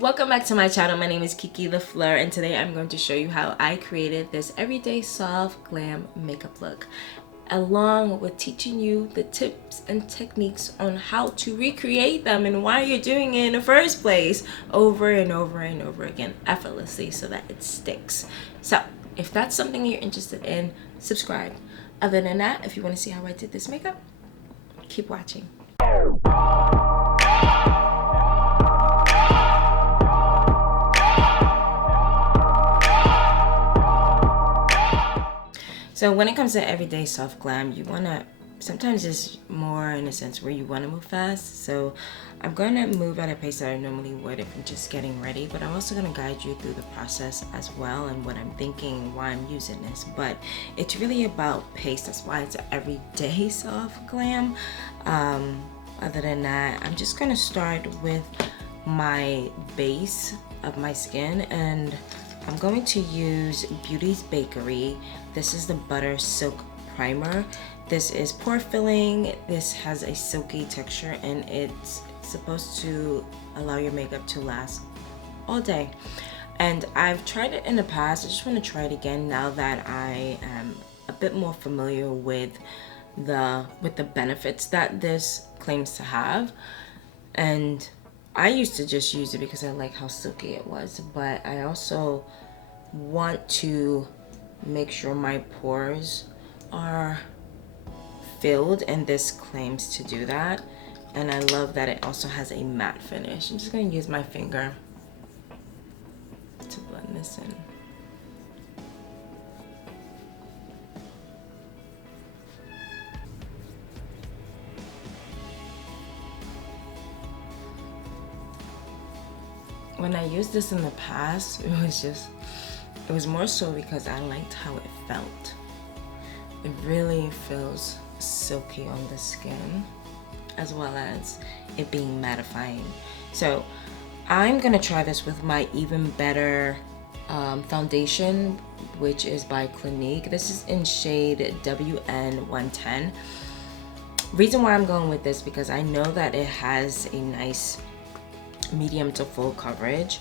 Welcome back to my channel. My name is Kiki LaFleur, and today I'm going to show you how I created this everyday soft glam makeup look, along with teaching you the tips and techniques on how to recreate them and why you're doing it in the first place over and over and over again effortlessly so that it sticks. So if that's something you're interested in, subscribe. Other than that, if you want to see how I did this makeup, keep watching. So when it comes to everyday soft glam, you want to, sometimes it's more in a sense where you want to move fast. So I'm going to move at a pace that I normally would if I'm just getting ready, but I'm also going to guide you through the process as well and what I'm thinking, why I'm using this. But it's really about pace. That's why it's an everyday soft glam. Other than that, I'm just going to start with my base of my skin, and I'm going to use Beauty's Bakery. This is the Butter Silk Primer. This is pore filling. This has a silky texture, and it's supposed to allow your makeup to last all day. And I've tried it in the past. I just want to try it again now that I am a bit more familiar with the benefits that this claims to have. And I used to just use it because I like how silky it was, but I also want to make sure my pores are filled, and this claims to do that. And I love that it also has a matte finish. I'm just going to use my finger to blend this in. When I used this in the past, it was more so because I liked how it felt. It really feels silky on the skin, as well as it being mattifying. So I'm gonna try this with my Even Better foundation, which is by Clinique. This is in shade WN 110. Reason why I'm going with this, because I know that it has a nice medium to full coverage,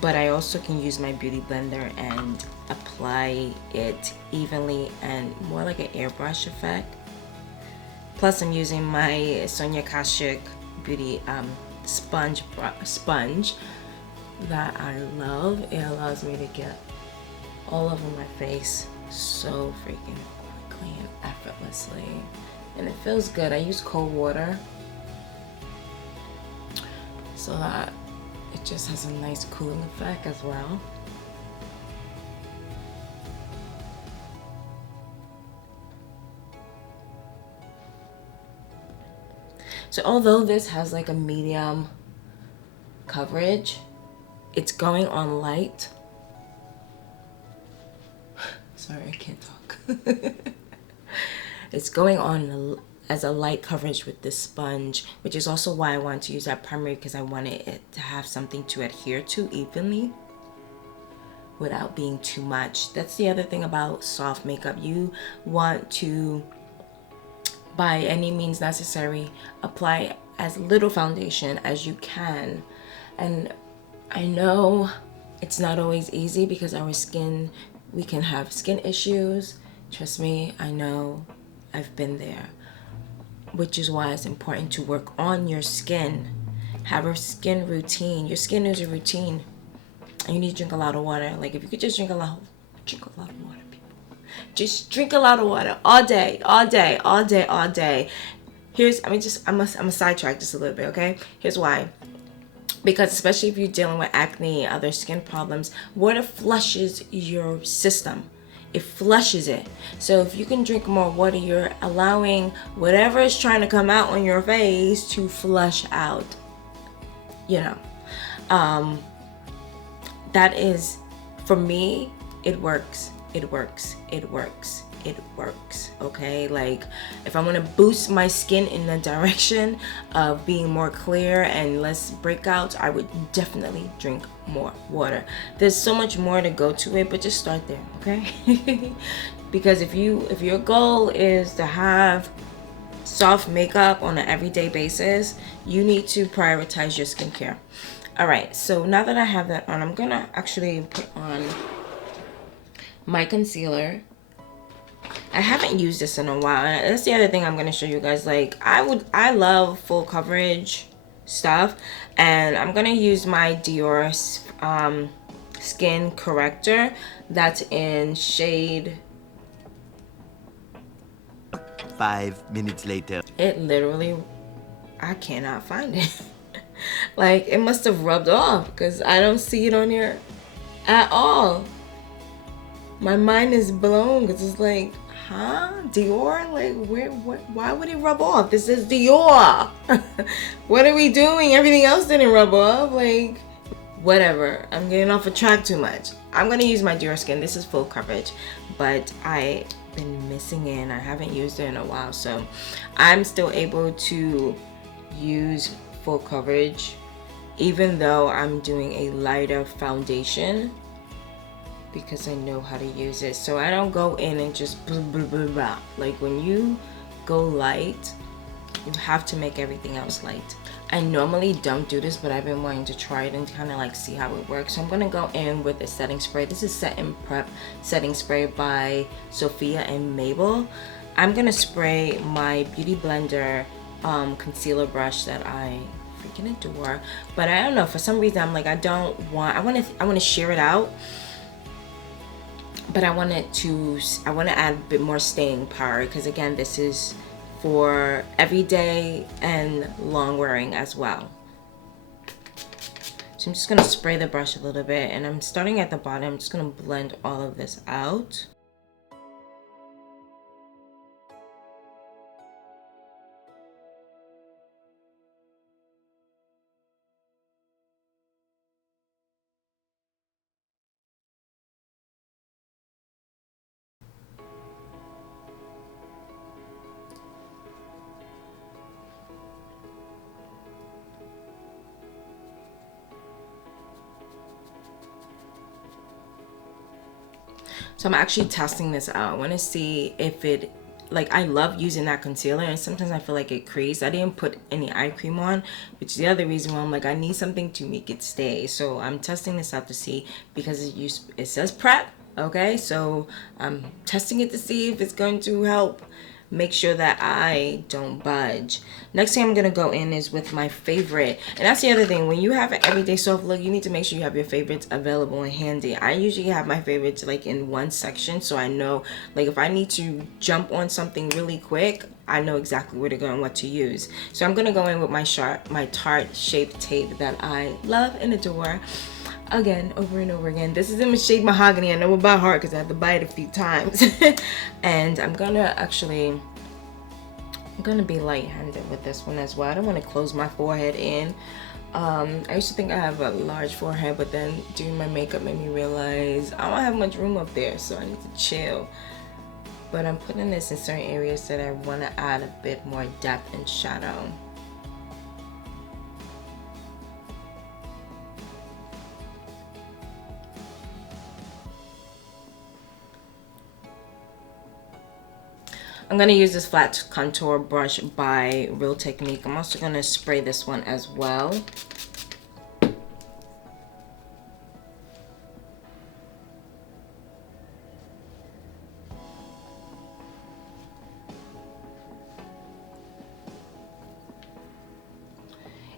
but I also can use my beauty blender and apply it evenly and more like an airbrush effect. Plus I'm using my 𝗀𝗧𝗃 beauty sponge that I love. It allows me to get all over my face so freaking quickly and effortlessly, and it feels good. I use cold water so that it just has a nice cooling effect as well. So although this has like a medium coverage, it's going on light. Sorry, I can't talk. It's going on as a light coverage with this sponge, which is also why I wanted to use that primer, because I wanted it to have something to adhere to evenly without being too much. That's the other thing about soft makeup. You want to, by any means necessary, apply as little foundation as you can. And I know it's not always easy because our skin, we can have skin issues. Trust me, I know, I've been there. Which is why it's important to work on your skin. Have a skin routine. Your skin is a routine, and you need to drink a lot of water. Like, if you could just drink a lot of water, people. Just drink a lot of water all day, all day, all day, all day. I'm a sidetrack just a little bit, okay? Here's why. Because especially if you're dealing with acne, other skin problems, water flushes your system. It flushes it. So if you can drink more water, you're allowing whatever is trying to come out on your face to flush out. You know, that is, for me, it works. It works. It works. It works. Okay, like if I want to boost my skin in the direction of being more clear and less breakouts, I would definitely drink more water. There's so much more to go to it, but just start there, okay? Because if your goal is to have soft makeup on an everyday basis, you need to prioritize your skincare. Alright, so now that I have that on, I'm gonna actually put on my concealer. I haven't used this in a while. That's the other thing I'm gonna show you guys. Like, I love full coverage stuff, and I'm gonna use my Dior skin corrector that's in shade. 5 minutes later. It literally, I cannot find it. Like, it must have rubbed off because I don't see it on here at all. My mind is blown because it's like, huh? Dior? Like, why would it rub off? This is Dior. What are we doing? Everything else didn't rub off. Like, whatever. I'm getting off a track too much. I'm going to use my Dior Skin. This is full coverage, but I've been missing it and I haven't used it in a while. So I'm still able to use full coverage even though I'm doing a lighter foundation, because I know how to use it. So I don't go in and just blah, blah, blah, blah. Like, when you go light, you have to make everything else light. I normally don't do this, but I've been wanting to try it and kind of like see how it works. So I'm gonna go in with a setting spray. This is Set and Prep setting spray by Sophia and Mabel. I'm gonna spray my Beauty Blender concealer brush that I freaking adore, but I don't know, for some reason I'm like, I want to share it out, but I want to add a bit more staying power, because again, this is for everyday and long wearing as well. So I'm just gonna spray the brush a little bit, and I'm starting at the bottom. I'm just gonna blend all of this out. So I'm actually testing this out. I want to see if it, like, I love using that concealer, and sometimes I feel like it creases. I didn't put any eye cream on, which is the other reason why I'm like, I need something to make it stay. So I'm testing this out to see, because it says prep, okay? So I'm testing it to see if it's going to help make sure that I don't budge. Next thing I'm gonna go in is with my favorite, and that's the other thing. When you have an everyday soft look, you need to make sure you have your favorites available and handy. I usually have my favorites like in one section, so I know, like, if I need to jump on something really quick, I know exactly where to go and what to use. So I'm gonna go in with my Tarte Shape Tape that I love and adore. Again, over and over again. This is in the shade Mahogany. I know about heart because I had to buy it a few times. And I'm gonna be light-handed with this one as well. I don't want to close my forehead in. I used to think I have a large forehead, but then doing my makeup made me realize I don't have much room up there, so I need to chill. But I'm putting this in certain areas that I want to add a bit more depth and shadow. I'm going to use this flat contour brush by Real Technique. I'm also going to spray this one as well.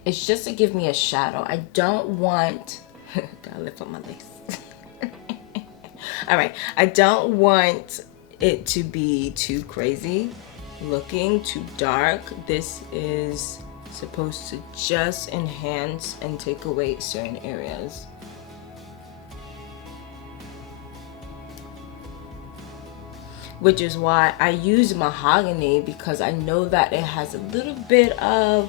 It's just to give me a shadow. I don't want... Gotta lift up my lace. Alright, I don't want it to be too crazy looking, too dark. This is supposed to just enhance and take away certain areas. Which is why I use Mahogany, because I know that it has a little bit of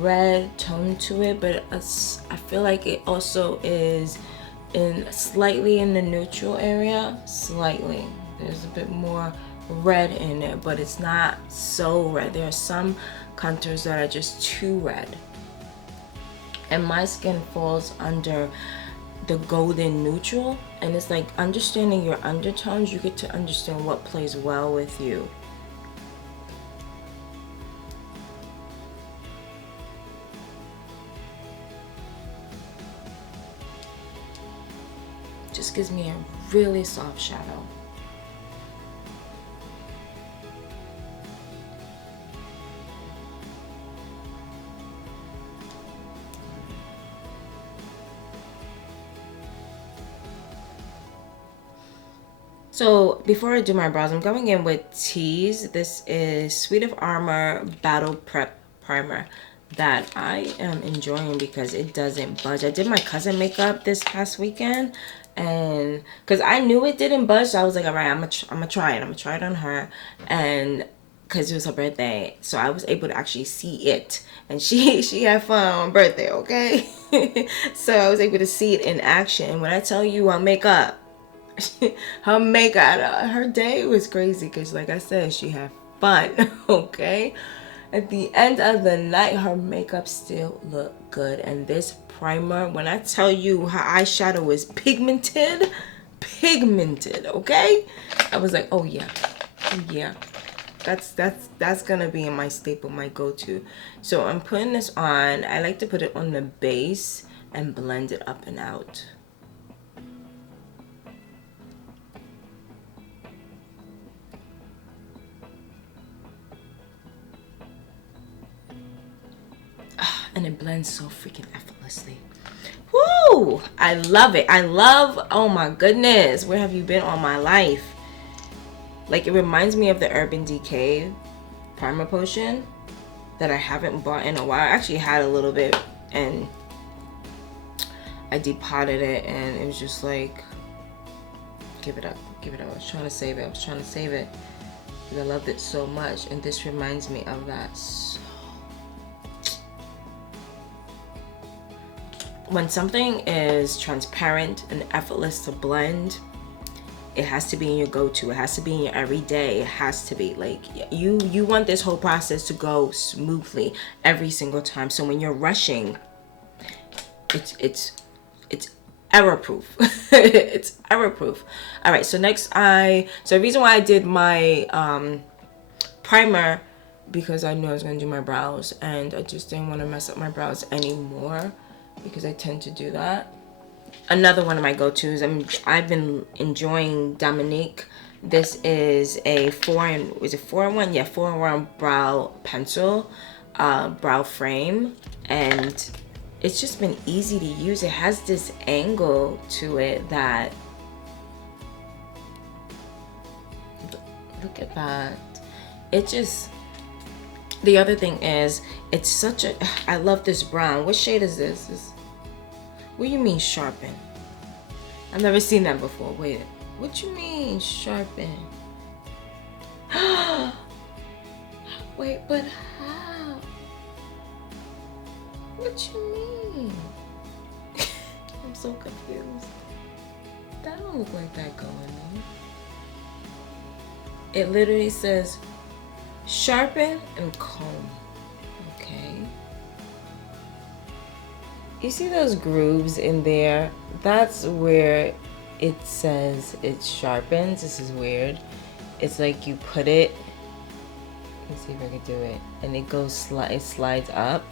red tone to it, but I feel like it also is slightly in the neutral area, slightly. There's a bit more red in it, but it's not so red. There are some contours that are just too red. And my skin falls under the golden neutral, and it's like understanding your undertones, you get to understand what plays well with you. Just gives me a really soft shadow. So before I do my brows, I'm going in with Tease. This is Sweet of Armor Battle Prep Primer that I am enjoying because it doesn't budge. I did my cousin makeup this past weekend, and because I knew it didn't budge, so I was like, all right, I'm gonna try it. I'm gonna try it on her, and because it was her birthday, so I was able to actually see it, and she had fun on birthday, okay? So I was able to see it in action. When I tell you her makeup, her day was crazy because, like I said, she had fun. Okay, at the end of the night, her makeup still looked good. And this primer, when I tell you her eyeshadow is pigmented, okay, I was like, oh yeah, that's gonna be in my staple, my go-to. So I'm putting this on. I like to put it on the base and blend it up and out. And it blends so freaking effortlessly. Woo! I love it. Oh my goodness, where have you been all my life? Like, it reminds me of the Urban Decay primer potion that I haven't bought in a while. I actually had a little bit and I depotted it, and it was just like, give it up. I was trying to save it because I loved it so much, and this reminds me of that. When something is transparent and effortless to blend, it has to be in your go-to. It has to be in your everyday. It has to be like, you want this whole process to go smoothly every single time. So when you're rushing, it's error-proof. It's error-proof. All right, so next so the reason why I did my primer, because I knew I was gonna do my brows, and I just didn't want to mess up my brows anymore, because I tend to do that. Another one of my go-tos, I've been enjoying Dominique. This is a 4-in-1? Yeah, 4-in-1 brow pencil, brow frame, and it's just been easy to use. It has this angle to it that, look at that. It just, the other thing is, it's such a, I love this brown. What shade is this? What do you mean sharpen? I've never seen that before. Wait, what you mean sharpen? Wait, but how? What you mean? I'm so confused. That don't look like that going on. It literally says sharpen and comb. Okay. You see those grooves in there? That's where it says it sharpens. This is weird. It's like you put it, let's see if I can do it, and it goes, it slides up.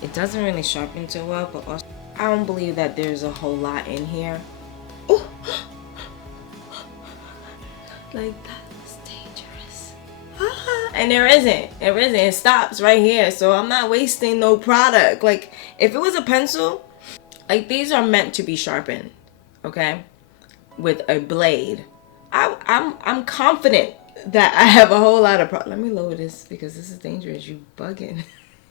It doesn't really sharpen too well, but also, I don't believe that there's a whole lot in here. Ooh. Like, that's dangerous. And there isn't. It stops right here. So I'm not wasting no product. Like, if it was a pencil, like, these are meant to be sharpened, okay, with a blade. I'm confident that I have a whole lot of product. Let me lower this because this is dangerous. You bugging.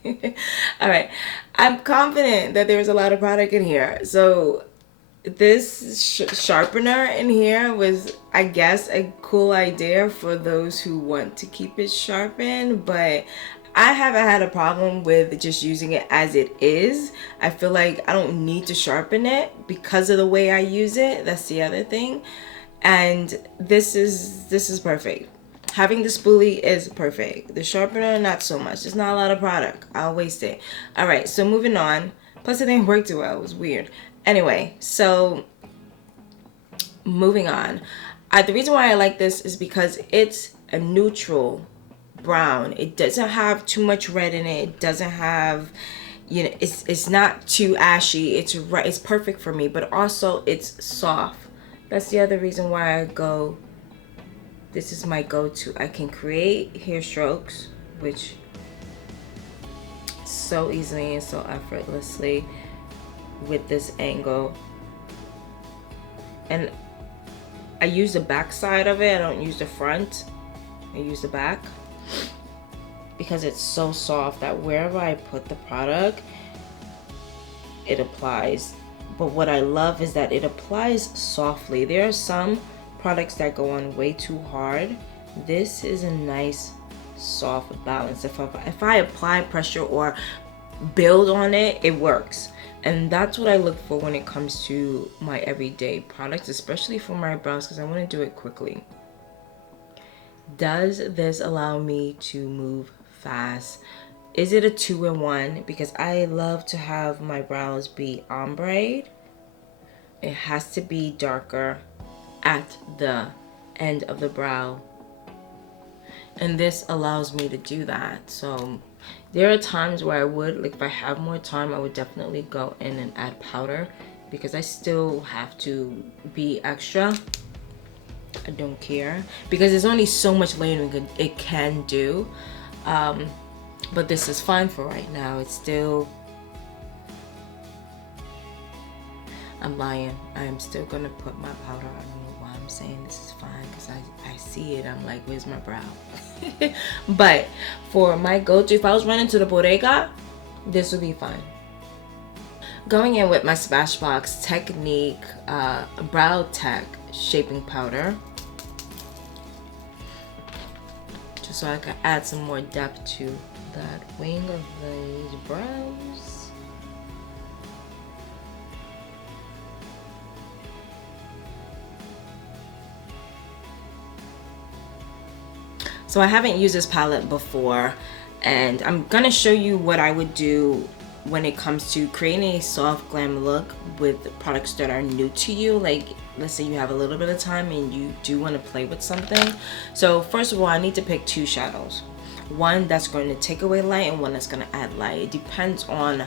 All right, I'm confident that there's a lot of product in here. So this sharpener in here was, I guess, a cool idea for those who want to keep it sharpened, but I haven't had a problem with just using it as it is. I feel like I don't need to sharpen it because of the way I use it. That's the other thing. And this is perfect. Having the spoolie is perfect. The sharpener, not so much. There's not a lot of product. I'll waste it. All right, so moving on. Plus, it didn't work too well. It was weird. Anyway, so moving on. The reason why I like this is because it's a neutral brown. It doesn't have too much red in it. It doesn't have, you know, it's not too ashy. It's perfect for me, but also it's soft. That's the other reason why I go, this is my go-to. I can create hair strokes, which so easily and so effortlessly with this angle. And I use the back side of it. I don't use the front. I use the back because it's so soft that wherever I put the product, it applies. But what I love is that it applies softly. There are some products that go on way too hard. This is a nice soft balance. If I apply pressure or build on it, it works. And that's what I look for when it comes to my everyday products, especially for my brows, because I want to do it quickly. Does this allow me to move fast? Is it a 2-in-1? Because I love to have my brows be ombre. It has to be darker at the end of the brow. And this allows me to do that. So there are times where I would, like if I have more time, I would definitely go in and add powder because I still have to be extra. I don't care because there's only so much layering it can do. But this is fine for right now. It's still, I'm lying. I am still gonna put my powder on. I don't know why I'm saying this is fine because I see it. I'm like, where's my brow? But for my go-to, if I was running to the bodega, this would be fine. Going in with my Smashbox Technique Brow Tech Shaping Powder, just so I can add some more depth to that wing of these brows. So I haven't used this palette before, and I'm gonna show you what I would do when it comes to creating a soft glam look with products that are new to you. Like, let's say you have a little bit of time and you do want to play with something. So first of all, I need to pick two shadows. One that's going to take away light and one that's going to add light. It depends on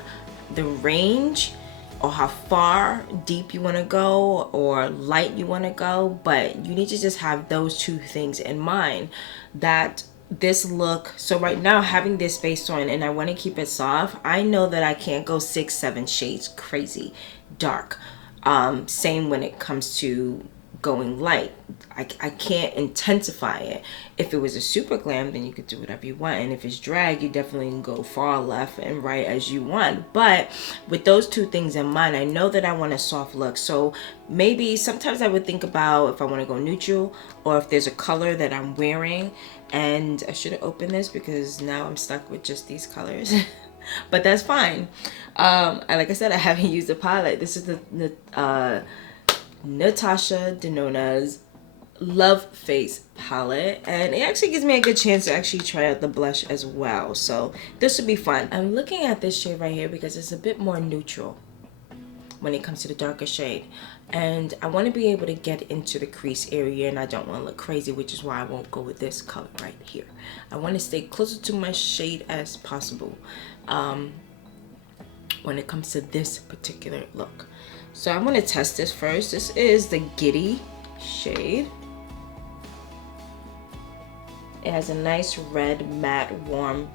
the range or how far deep you want to go or light you want to go, but you need to just have those two things in mind. That this look, so right now having this base on and I want to keep it soft, I know that I can't go 6-7 shades crazy dark. Same when it comes to going light. I can't intensify it. If it was a super glam, then you could do whatever you want, and if it's drag, you definitely can go far left and right as you want. But with those two things in mind, I know that I want a soft look. So maybe sometimes I would think about if I want to go neutral or if there's a color that I'm wearing. And I should have opened this because now I'm stuck with just these colors. But that's fine. And like I said, I haven't used the palette. This is the Natasha Denona's Love Face palette, and it actually gives me a good chance to actually try out the blush as well. So this would be fun. I'm looking at this shade right here because it's a bit more neutral when it comes to the darker shade, and I want to be able to get into the crease area, and I don't want to look crazy, which is why I won't go with this color right here. I want to stay closer to my shade as possible when it comes to this particular look. So I'm going to test this first. This is the Giddy shade. It has a nice red matte warmth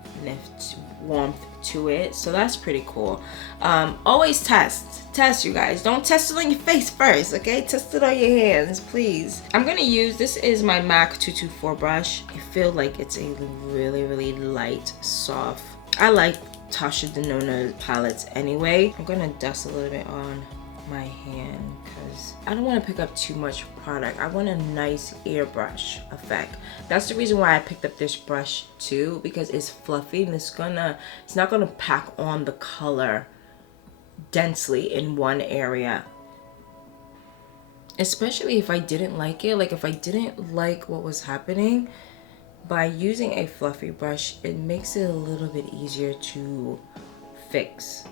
to it, so that's pretty cool. Always test, you guys. Don't test it on your face first, okay? Test it on your hands, please. I'm gonna use, this is my MAC 224 brush. I feel like it's a really light, soft. I like Tasha Denona palettes anyway. I'm gonna dust a little bit on my hand because I don't want to pick up too much product. I want a nice airbrush effect. That's the reason why I picked up this brush too, because it's fluffy and it's not gonna pack on the color densely in one area. Especially if I didn't like it, like if I didn't like what was happening, by using a fluffy brush, it makes it a little bit easier to fix.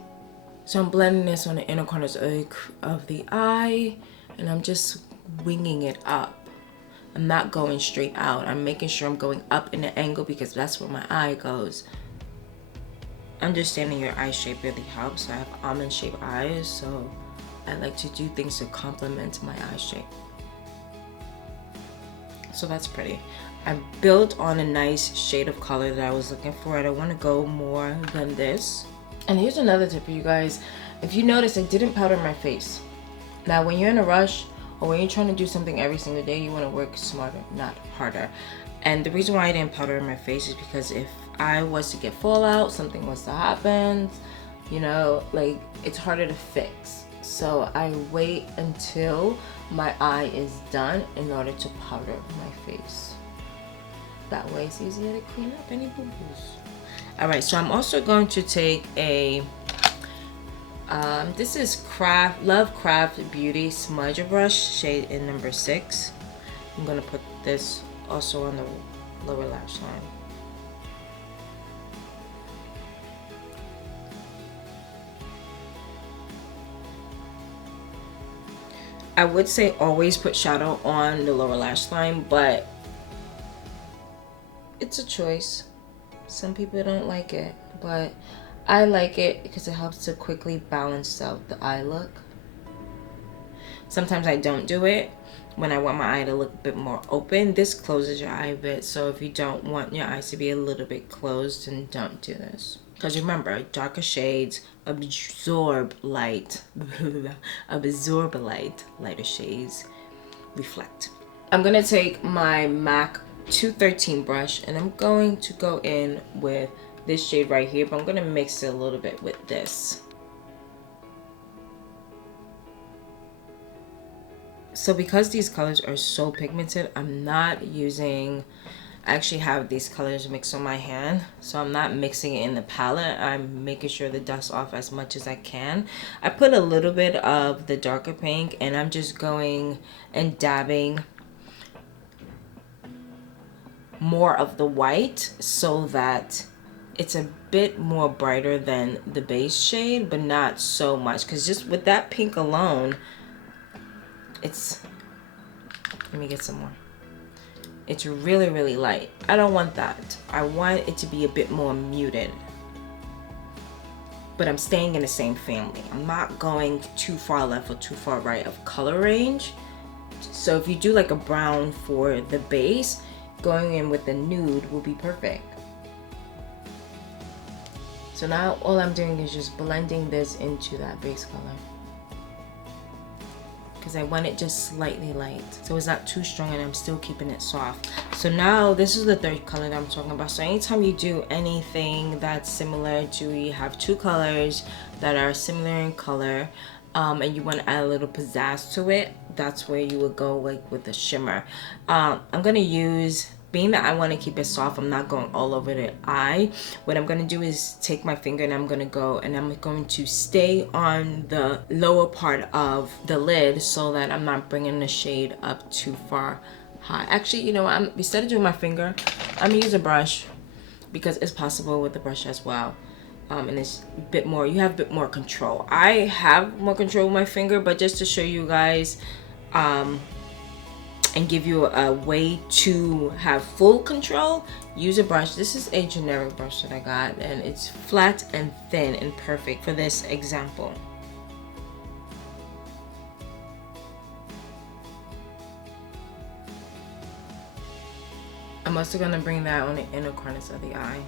So I'm blending this on the inner corners of the eye, and I'm just winging it up. I'm not going straight out. I'm making sure I'm going up in an angle because that's where my eye goes. Understanding your eye shape really helps. I have almond shaped eyes, so I like to do things to complement my eye shape. So that's pretty. I built on a nice shade of color that I was looking for. I don't want to go more than this. And here's another tip for you guys. If you notice, I didn't powder my face. Now, when you're in a rush or when you're trying to do something every single day, you want to work smarter, not harder. And the reason why I didn't powder my face is because if I was to get fallout, something was to happen, you know, like it's harder to fix. So I wait until my eye is done in order to powder my face. That way it's easier to clean up any boo-boos. All right, so I'm also going to take a, this is Love Craft Beauty Smudge Brush, shade in number 6. I'm gonna put this also on the lower lash line. I would say always put shadow on the lower lash line, but it's a choice. Some people don't like it, but I like it because it helps to quickly balance out the eye look. Sometimes I don't do it when I want my eye to look a bit more open. This closes your eye a bit, so if you don't want your eyes to be a little bit closed, then don't do this. Because remember, darker shades absorb light, absorb light, lighter shades reflect. I'm gonna take my MAC 213 brush and I'm going to go in with this shade right here, but I'm gonna mix it a little bit with this. So because these colors are so pigmented, I'm not using, I actually have these colors mixed on my hand, so I'm not mixing it in the palette. I'm making sure to dust off as much as I can. I put a little bit of the darker pink and I'm just going and dabbing more of the white so that it's a bit more brighter than the base shade, but not so much, because just with that pink alone, it's, let me get some more. It's really, really light. I don't want that. I want it to be a bit more muted. But I'm staying in the same family. I'm not going too far left or too far right of color range. So if you do like a brown for the base, going in with the nude will be perfect. So now all I'm doing is just blending this into that base color, because I want it just slightly light, so it's not too strong and I'm still keeping it soft. So now this is the third color that I'm talking about. So anytime you do anything that's similar to, you have two colors that are similar in color, and you want to add a little pizzazz to it, that's where you would go like with the shimmer. I'm gonna use, being that I want to keep it soft, I'm not going all over the eye. What I'm going to do is take my finger and I'm going to go and I'm going to stay on the lower part of the lid so that I'm not bringing the shade up too far high. Actually, you know what, instead of doing my finger, I'm going to use a brush, because it's possible with the brush as well. And it's a bit more, you have a bit more control. I have more control with my finger, but just to show you guys, and give you a way to have full control, use a brush. This is a generic brush that I got, and it's flat and thin and perfect for this example. I'm also gonna bring that on the inner corners of the eye.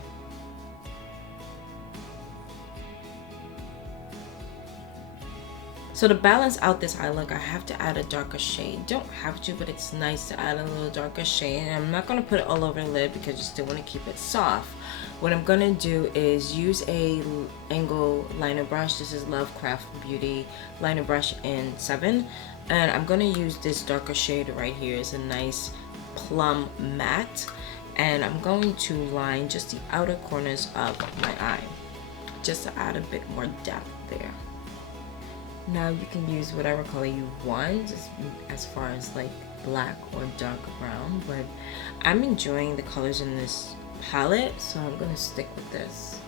So to balance out this eye look, I have to add a darker shade. Don't have to, but it's nice to add a little darker shade. And I'm not going to put it all over the lid because you still want to keep it soft. What I'm going to do is use a angle liner brush. This is Love Craft Beauty liner brush in 7. And I'm going to use this darker shade right here. It's a nice plum matte. And I'm going to line just the outer corners of my eye, just to add a bit more depth there. Now you can use whatever color you want, as far as like black or dark brown, but I'm enjoying the colors in this palette, so I'm gonna stick with this.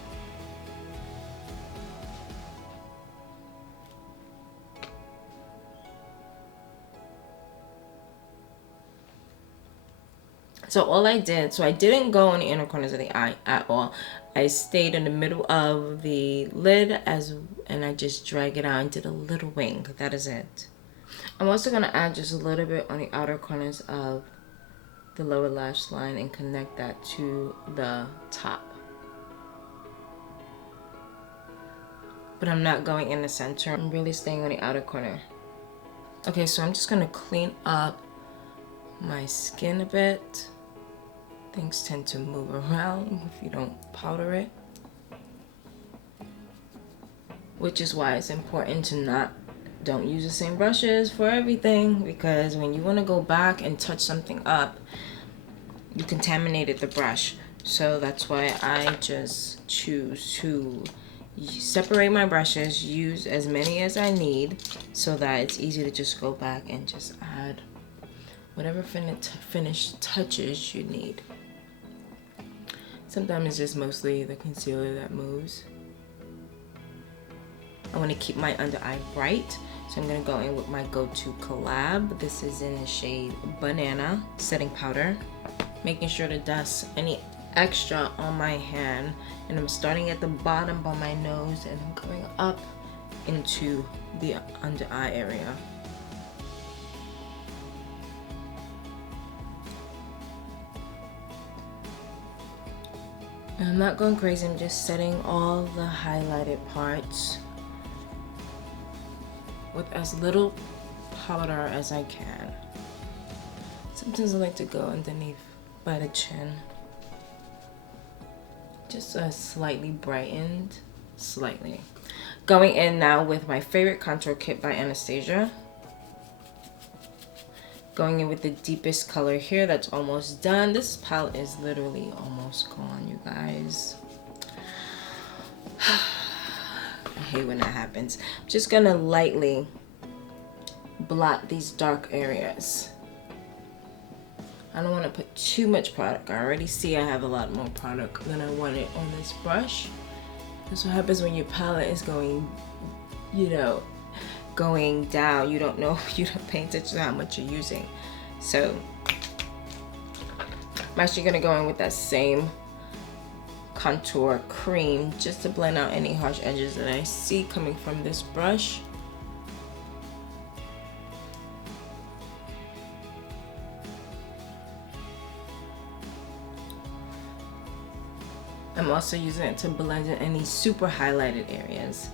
So all I did, so I didn't go on the inner corners of the eye at all. I stayed in the middle of the lid and I just drag it out and did a little wing. That is it. I'm also gonna add just a little bit on the outer corners of the lower lash line and connect that to the top. But I'm not going in the center. I'm really staying on the outer corner. Okay, so I'm just gonna clean up my skin a bit. Things tend to move around if you don't powder it. Which is why it's important to don't use the same brushes for everything, because when you wanna go back and touch something up, you contaminated the brush. So that's why I just choose to separate my brushes, use as many as I need so that it's easy to just go back and just add whatever finished touches you need. Sometimes it's just mostly the concealer that moves. I want to keep my under eye bright, so I'm going to go in with my go-to collab. This is in the shade Banana setting powder, making sure to dust any extra on my hand, and I'm starting at the bottom by my nose and I'm going up into the under eye area. And I'm not going crazy, I'm just setting all the highlighted parts with as little powder as I can. Sometimes I like to go underneath by the chin. Just slightly brightened, slightly. Going in now with my favorite contour kit by Anastasia. Going in with the deepest color here, that's almost done. This palette is literally almost gone, you guys. I hate when that happens. I'm just gonna lightly blot these dark areas. I don't want to put too much product. I already see I have a lot more product than I wanted on this brush. That's what happens when your palette is going, you know, going down. You don't know, you don't pay attention to how much you're using. So I'm actually gonna go in with that same contour cream just to blend out any harsh edges that I see coming from this brush. I'm also using it to blend in any super highlighted areas.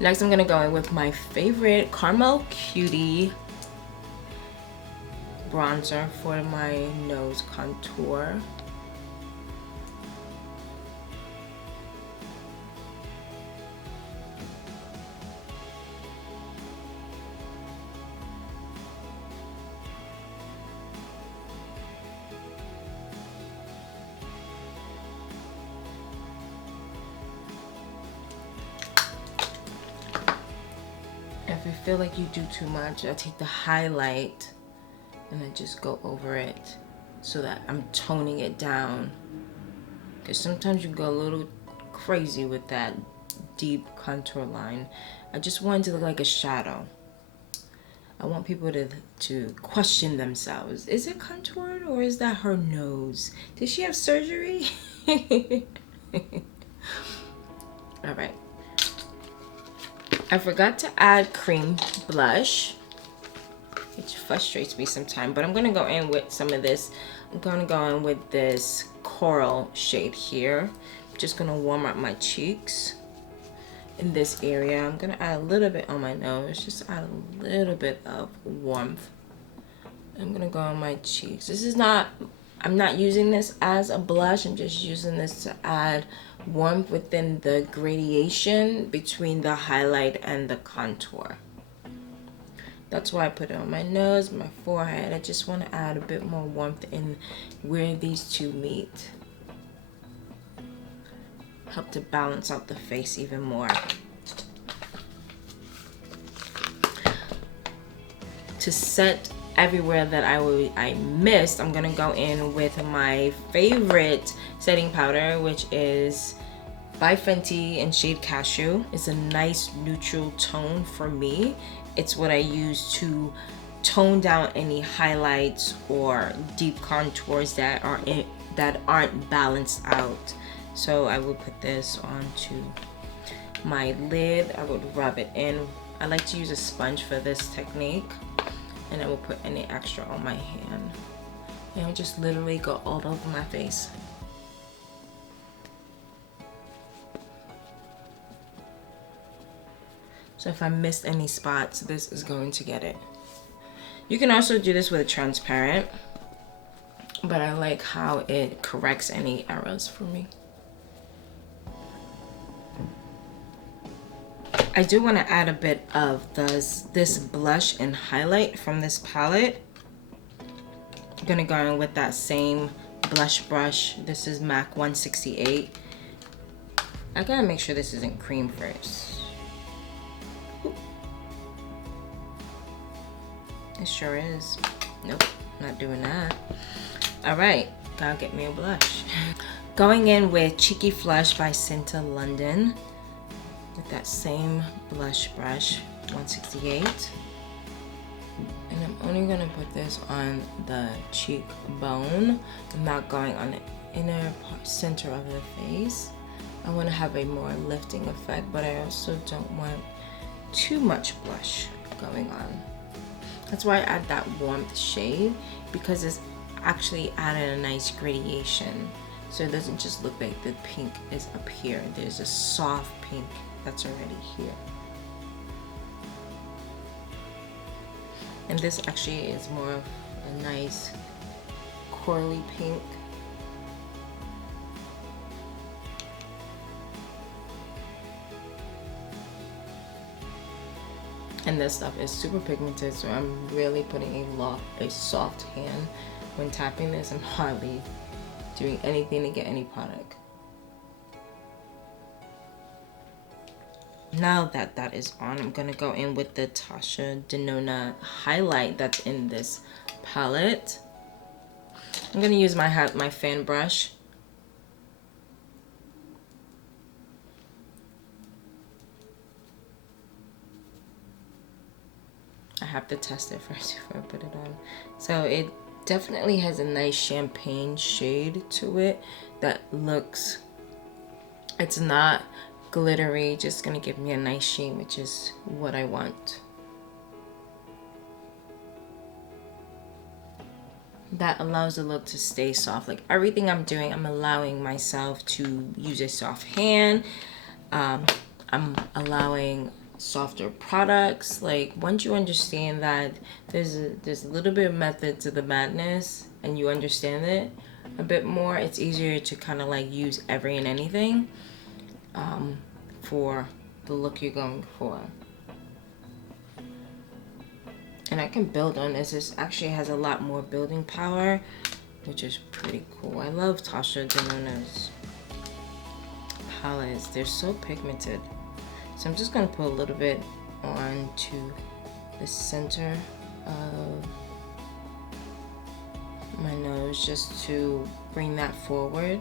Next, I'm gonna go in with my favorite Caramel Cutie bronzer for my nose contour. If you feel like you do too much, I take the highlight and I just go over it so that I'm toning it down. Because sometimes you go a little crazy with that deep contour line. I just want it to look like a shadow. I want people to question themselves. Is it contoured or is that her nose? Did she have surgery? All right. I forgot to add cream blush, which frustrates me sometimes, but I'm gonna go in with some of this. I'm gonna go in with this coral shade here. I'm just gonna warm up my cheeks in this area. I'm gonna add a little bit on my nose, just add a little bit of warmth. I'm gonna go on my cheeks. This is not, I'm not using this as a blush, I'm just using this to add warmth within the gradation between the highlight and the contour. That's why I put it on my nose, my forehead. I just want to add a bit more warmth in where these two meet. Help to balance out the face even more. To set everywhere that I missed, I'm gonna go in with my favorite setting powder, which is by Fenty in shade Cashew. It's a nice neutral tone for me. It's what I use to tone down any highlights or deep contours that aren't balanced out. So I would put this onto my lid. I would rub it in. I like to use a sponge for this technique. and I will put any extra on my hand. And I'll just literally go all over my face. So if I missed any spots, this is going to get it. You can also do this with a transparent, but I like how it corrects any errors for me. I do want to add a bit of this blush and highlight from this palette. I'm going to go in with that same blush brush. This is MAC 168. I gotta make sure this isn't cream first. It sure is. Nope, not doing that. All right, gotta get me a blush. Going in with Cheeky Flush by Cinta London with that same blush brush, 168. And I'm only gonna put this on the cheekbone. I'm not going on the inner center of the face. I wanna have a more lifting effect, but I also don't want too much blush going on. That's why I add that warmth shade, because it's actually added a nice gradation. So it doesn't just look like the pink is up here. There's a soft pink that's already here. And this actually is more of a nice corally pink. And this stuff is super pigmented, so I'm really putting a soft hand when tapping this. I'm hardly doing anything to get any product. Now that that is on, I'm gonna go in with the Tasha Denona highlight that's in this palette. I'm gonna use my fan brush. I have to test it first before I put it on. So it definitely has a nice champagne shade to it that looks, it's not glittery, just gonna give me a nice sheen, which is what I want. That allows the look to stay soft. Like everything I'm doing, I'm allowing myself to use a soft hand. I'm allowing softer products. Like once you understand that there's a little bit of method to the madness and you understand it a bit more, it's easier to kind of like use every and anything for the look you're going for. And I can build on this. This actually has a lot more building power, which is pretty cool. I love Tasha Denona's palettes. They're so pigmented. So I'm just gonna put a little bit onto the center of my nose just to bring that forward.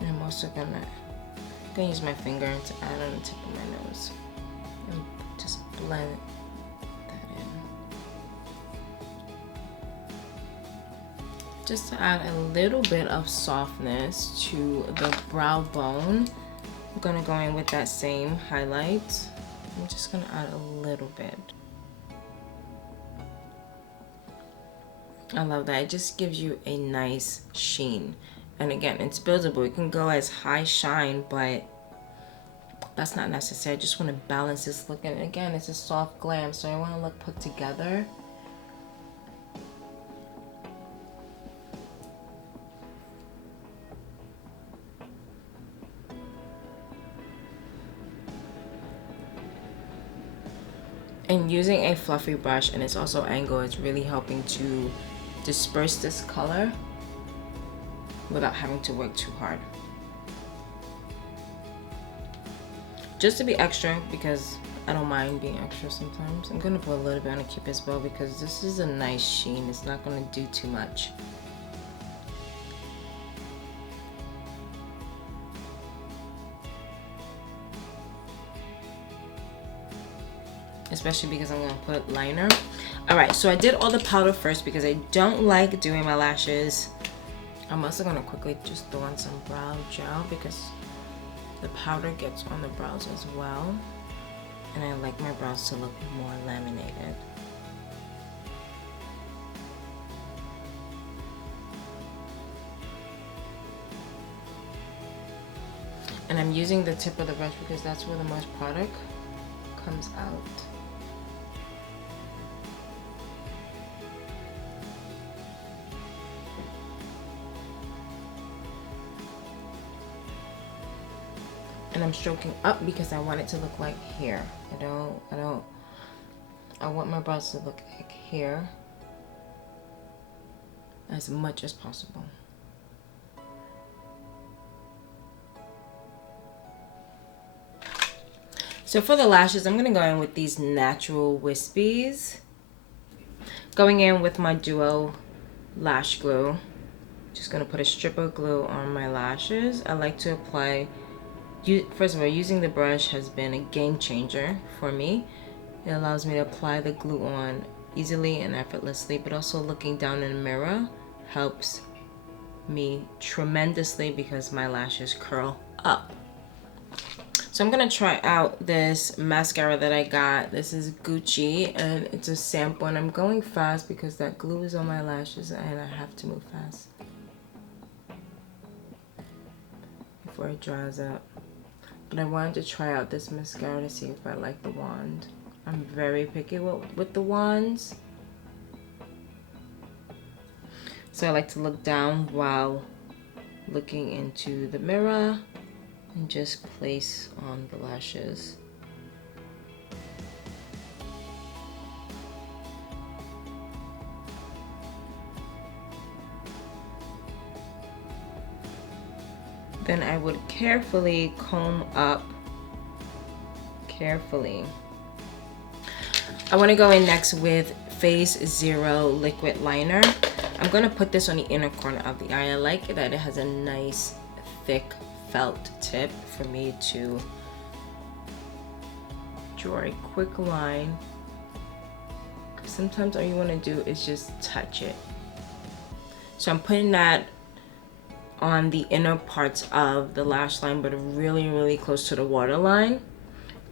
And I'm also gonna use my finger to add on the tip of my nose and just blend that in. Just to add a little bit of softness to the brow bone, I'm gonna go in with that same highlight. I'm just gonna add a little bit. I love that. It just gives you a nice sheen. And again, it's buildable. It can go as high shine, but that's not necessary. I just want to balance this look. And again, it's a soft glam, so I want to look put together. And using a fluffy brush, and it's also angled, it's really helping to disperse this color without having to work too hard. Just to be extra, because I don't mind being extra sometimes, I'm gonna put a little bit on a Cupid's bow because this is a nice sheen. It's not gonna do too much. Especially because I'm gonna put liner. All right, so I did all the powder first because I don't like doing my lashes. I'm also gonna quickly just throw on some brow gel because the powder gets on the brows as well. And I like my brows to look more laminated. And I'm using the tip of the brush because that's where the most product comes out. And I'm stroking up because I want it to look like here. I want my brows to look like here as much as possible. So for the lashes, I'm gonna go in with these natural wispies. Going in with my Duo lash glue. Just gonna put a strip of glue on my lashes. I like to apply, first of all, using the brush has been a game changer for me. It allows me to apply the glue on easily and effortlessly, but also looking down in the mirror helps me tremendously because my lashes curl up. So I'm gonna try out this mascara that I got. This is Gucci and it's a sample, and I'm going fast because that glue is on my lashes and I have to move fast before it dries up. But I wanted to try out this mascara to see if I like the wand. I'm very picky with the wands. So I like to look down while looking into the mirror and just place on the lashes. Then I would carefully comb up, carefully. I want to go in next with Phase Zero liquid liner. I'm going to put this on the inner corner of the eye. I like that it has a nice thick felt tip for me to draw a quick line. Because sometimes all you want to do is just touch it. So I'm putting that on the inner parts of the lash line, but really, really close to the waterline.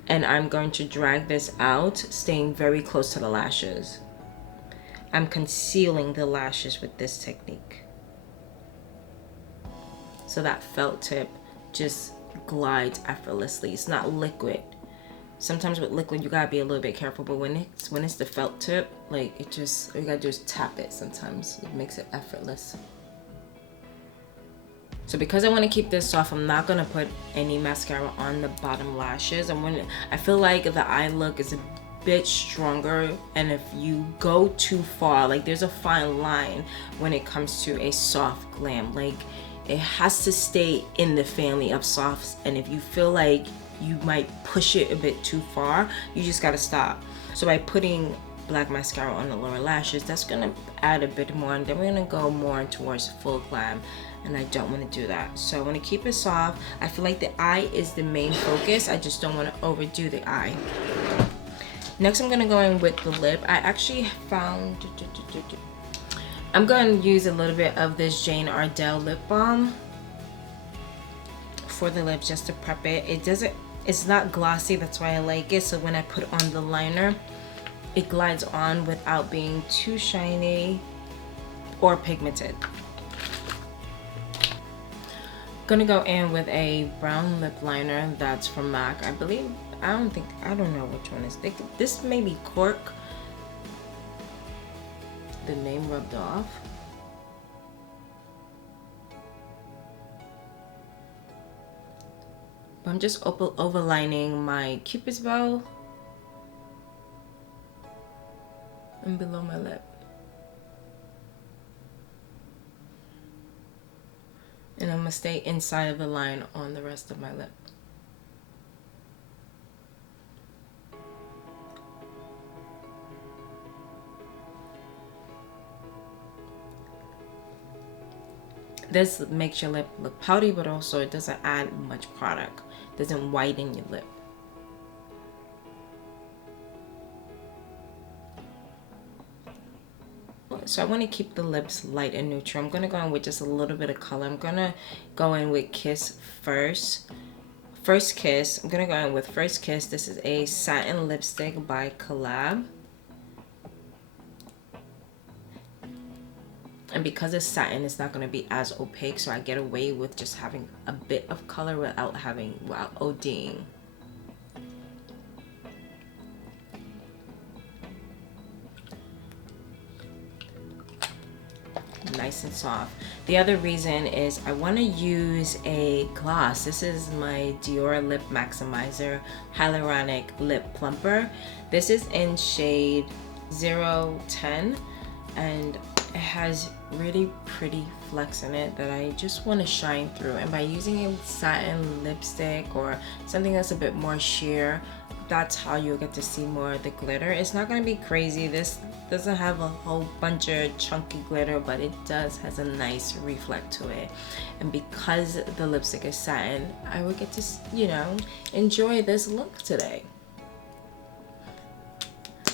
And I'm going to drag this out, staying very close to the lashes. I'm concealing the lashes with this technique. So that felt tip just glides effortlessly. It's not liquid. Sometimes with liquid you gotta be a little bit careful, but when it's the felt tip, like it just, all you gotta do is tap it. Sometimes it makes it effortless. So because I want to keep this soft, I'm not going to put any mascara on the bottom lashes. I feel like the eye look is a bit stronger, and if you go too far, like there's a fine line when it comes to a soft glam. Like it has to stay in the family of softs, and if you feel like you might push it a bit too far, you just got to stop. So by putting black mascara on the lower lashes, that's going to add a bit more, and then we're going to go more towards full glam. And I don't want to do that. So I want to keep it soft. I feel like the eye is the main focus. I just don't want to overdo the eye. Next, I'm going to go in with the lip. I actually found... I'm going to use a little bit of this Jane Ardell lip balm for the lips just to prep it. It's not glossy, that's why I like it. So when I put on the liner, it glides on without being too shiny or pigmented. Gonna go in with a brown lip liner that's from MAC. I believe, I don't know which one is. This may be Cork. The name rubbed off. But I'm just overlining my Cupid's bow and below my lip. And I'm gonna stay inside of the line on the rest of my lip. This makes your lip look pouty, but also it doesn't add much product. It doesn't whiten your lip. So I want to keep the lips light and neutral. I'm going to go in with just a little bit of color. I'm going to go in with Kiss first. First Kiss. I'm going to go in with First Kiss. This is a satin lipstick by col-lab. And because it's satin, it's not going to be as opaque, so I get away with just having a bit of color without ODing. Nice and soft. The other reason is I want to use a gloss. This is my Dior Lip Maximizer Hyaluronic Lip Plumper. This is in shade 010, and it has really pretty flecks in it that I just want to shine through. And by using a satin lipstick or something that's a bit more sheer, that's how you'll get to see more of the glitter. It's not going to be crazy. This doesn't have a whole bunch of chunky glitter, but it has a nice reflect to it. And because the lipstick is satin, I would get to, you know, enjoy this look today.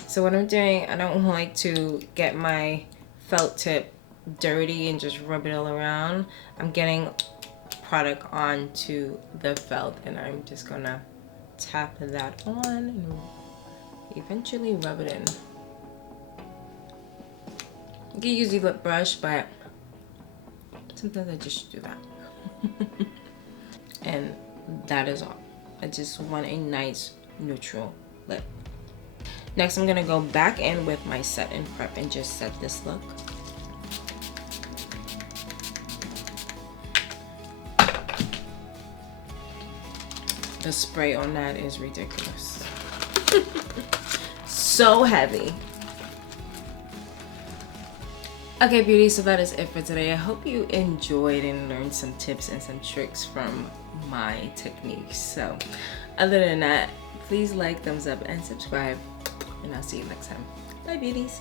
So what I'm doing, I don't like to get my felt tip dirty and just rub it all around. I'm getting product onto the felt, and I'm just gonna tap that on and eventually rub it in. You can use your lip brush, but sometimes I just do that. And that is all. I just want a nice neutral lip. Next, I'm gonna go back in with my set and prep and just set this look. The spray on that is ridiculous. So heavy. Okay, beauty, so that is it for today. I hope you enjoyed and learned some tips and some tricks from my techniques. So other than that, please like, thumbs up, and subscribe, and I'll see you next time. Bye, beauties.